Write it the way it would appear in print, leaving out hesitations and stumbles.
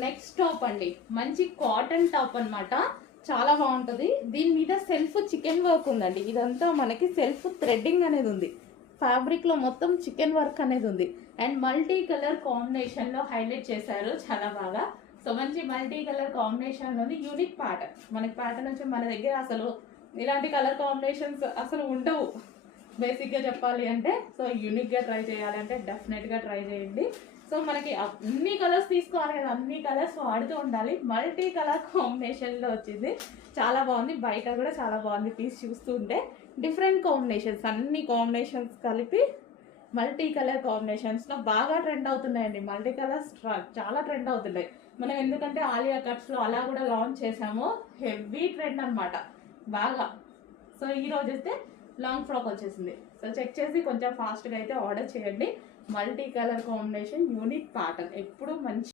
Next top అండి, మంచి cotton top అన్నమాట. చాలా బాగుంటుంది. దీని మీద సెల్ఫ్ చికెన్ వర్క్ ఉందండి. ఇదంతా మనకి సెల్ఫ్ థ్రెడ్డింగ్ అనేది ఉంది. ఫ్యాబ్రిక్లో మొత్తం చికెన్ వర్క్ అనేది ఉంది. అండ్ మల్టీ కలర్ కాంబినేషన్లో హైలైట్ చేశారు చాలా బాగా. సో మంచి మల్టీ కలర్ కాంబినేషన్లోని యూనిక్ ప్యాటర్న్. మనకి ప్యాటర్న్ వచ్చి మన దగ్గర అసలు ఇలాంటి కలర్ కాంబినేషన్స్ అసలు ఉండవు బేసిక్గా చెప్పాలి అంటే. సో యూనిక్గా ట్రై చేయాలంటే డెఫినెట్గా ట్రై చేయండి. సో మనకి అన్ని కలర్స్ తీసుకోవాలి కదా, అన్ని కలర్స్ వాడుతూ ఉండాలి. మల్టీ కలర్ కాంబినేషన్లో వచ్చింది, చాలా బాగుంది. బయట కూడా చాలా బాగుంది పీస్ చూస్తుంటే. డిఫరెంట్ కాంబినేషన్స్, అన్ని కాంబినేషన్స్ కలిపి మల్టీ కలర్ కాంబినేషన్స్లో బాగా ట్రెండ్ అవుతున్నాయండి. మల్టీ కలర్స్ చాలా ట్రెండ్ అవుతున్నాయి. మనం ఎందుకంటే ఆలియా కట్స్లో అలా కూడా లాంచ్ చేసాము. హెవీ ట్రెండ్ అనమాట బాగా. సో ఈ రోజు అయితే లాంగ్ ఫ్రాక్ వచ్చేసింది. సో చెక్ చేసి కొంచెం ఫాస్ట్గా అయితే ఆర్డర్ చేయండి. Multi colour combination unique pattern ఎప్పుడు మంచి